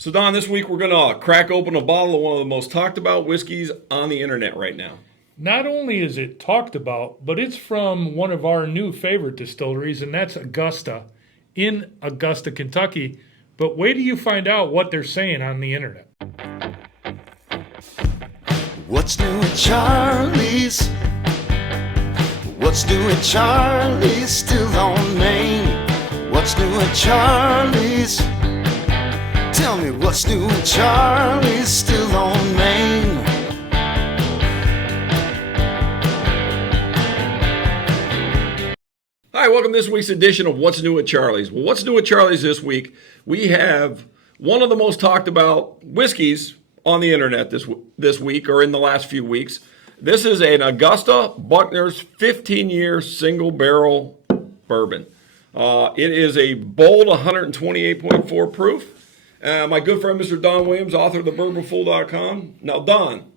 So, Don, this week we're going to crack open a bottle of one of the most talked about whiskeys on the internet right now. Not only is it talked about, but it's from one of our new favorite distilleries, and that's Augusta in Augusta, Kentucky. But wait till you find out what they're saying on the internet. What's new at Charlie's? What's new at Charlie's? Still on Main. What's new at Charlie's? Tell me what's new at Charlie's? Still on Main. Hi, welcome to this week's edition of What's New at Charlie's. Well, what's new at Charlie's this week? We have one of the most talked about whiskeys on the internet this week or in the last few weeks. This is an Augusta Buckner's 15-year single barrel bourbon. It is a bold 128.4 proof. My good friend Mr. Don Williams, author of thebourbonfool.com. Now, Don,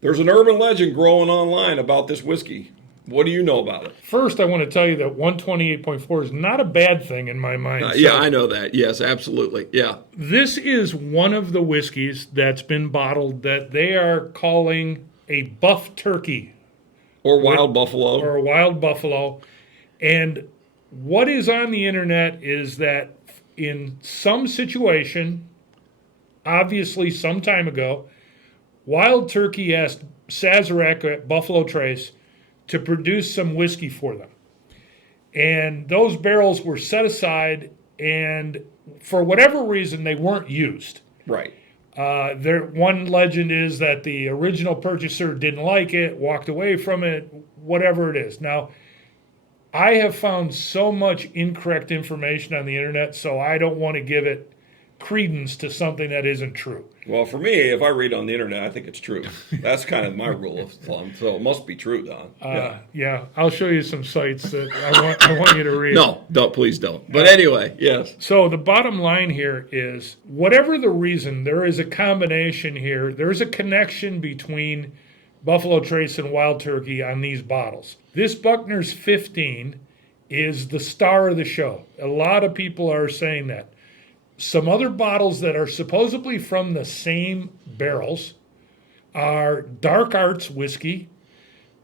there's an urban legend growing online about this whiskey. What do you know about it? First, I want to tell you that 128.4 is not a bad thing in my mind. Yeah, I know that. Yes, absolutely. Yeah. This is one of the whiskeys that's been bottled that they are calling a buff turkey. Or wild buffalo. Or a wild buffalo. And what is on the internet is that in some situation, obviously some time ago, Wild Turkey asked Sazerac at Buffalo Trace to produce some whiskey for them. And those barrels were set aside, and for whatever reason, they weren't used. Right. One legend is that the original purchaser didn't like it, walked away from it, whatever it is. Now, I have found so much incorrect information on the internet, so I don't want to give it credence to something that isn't true. Well, for me, if I read on the internet, I think it's true. That's kind of my rule of thumb. So it must be true, Don. Yeah, I'll show you some sites that I want you to read. No, please don't. But anyway, yes. So the bottom line here is, whatever the reason, there is a combination here. There's a connection between Buffalo Trace and Wild Turkey on these bottles. This Buckner's 15 is the star of the show. A lot of people are saying that. Some other bottles that are supposedly from the same barrels are Dark Arts whiskey,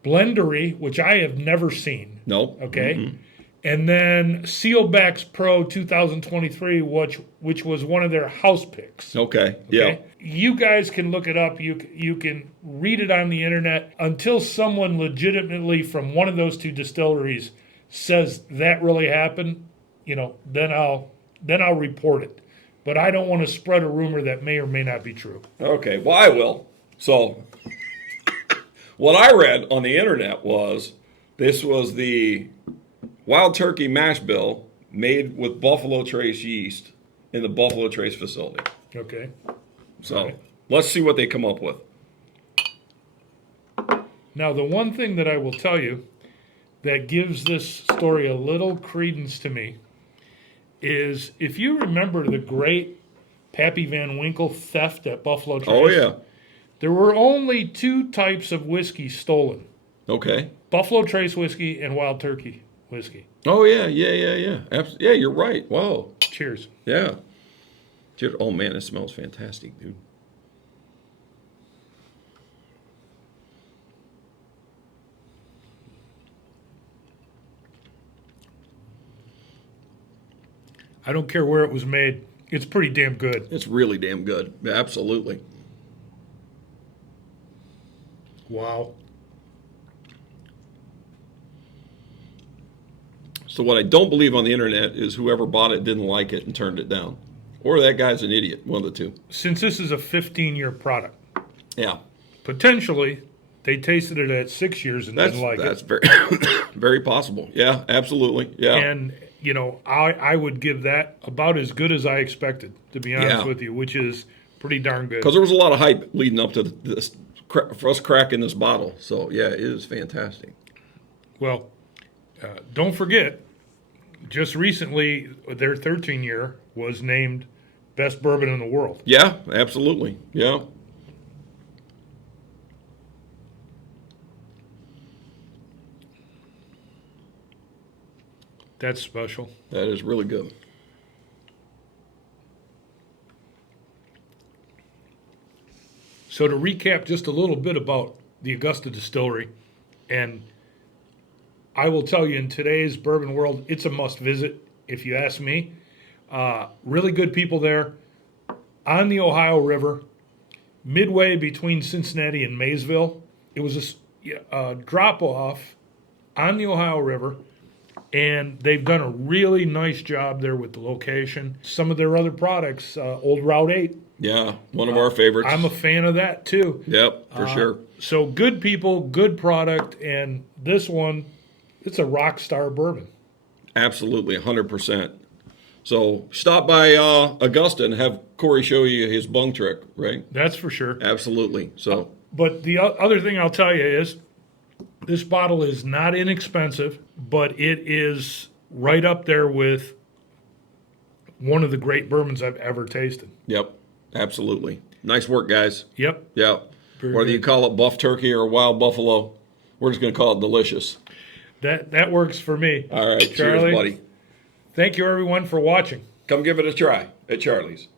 Blendery, which I have never seen. Nope. Okay. Mm-hmm. And then Sealback's Pro 2023, which was one of their house picks. Okay. Yeah. You guys can look it up. You can read it on the internet until someone legitimately from one of those two distilleries says that really happened. Then I'll report it. But I don't want to spread a rumor that may or may not be true. Okay. Well, I will. So what I read on the internet was this was the Wild Turkey mash bill made with Buffalo Trace yeast in the Buffalo Trace facility. Okay. So let's see what they come up with. Now, the one thing that I will tell you that gives this story a little credence to me is if you remember the great Pappy Van Winkle theft at Buffalo Trace. Oh, yeah. There were only two types of whiskey stolen. Okay. Buffalo Trace whiskey and Wild Turkey whiskey. Oh, yeah. Yeah, you're right. Wow. Cheers. Yeah. Cheers. Oh, man, it smells fantastic, dude. I don't care where it was made. It's pretty damn good. It's really damn good. Yeah, absolutely. Wow. So what I don't believe on the internet is whoever bought it didn't like it and turned it down. Or that guy's an idiot, one of the two. Since this is a 15-year product, yeah, potentially they tasted it at 6 years and didn't like that's it. That's very, very possible. Yeah, absolutely. Yeah. And, I would give that about as good as I expected, to be honest with you, which is pretty darn good. Because there was a lot of hype leading up to this, for us cracking this bottle. So, yeah, it is fantastic. Well, don't forget, just recently, their 13-year was named best bourbon in the world. Yeah, absolutely. Yeah. That's special. That is really good. So to recap just a little bit about the Augusta Distillery, and I will tell you in today's bourbon world, it's a must visit if you ask me. Really good people there on the Ohio River, midway between Cincinnati and Maysville. It was a drop off on the Ohio River, and they've done a really nice job there with the location. Some of their other products, Old Route 8. Yeah, one of our favorites. I'm a fan of that too. Yep, for sure. So good people, good product, and this one, it's a rock star bourbon. Absolutely, 100%. So stop by Augusta and have Corey show you his bung trick, right? That's for sure. Absolutely. So, But the other thing I'll tell you is this bottle is not inexpensive, but it is right up there with one of the great bourbons I've ever tasted. yep, absolutely. Nice work, guys. Yep. Yeah. Very Whether you good. call it buff turkey or wild buffalo, we're just going to call it delicious. That works for me. All right, Charlie, cheers, buddy. thank you everyone for watching. Come give it a try at Charlie's.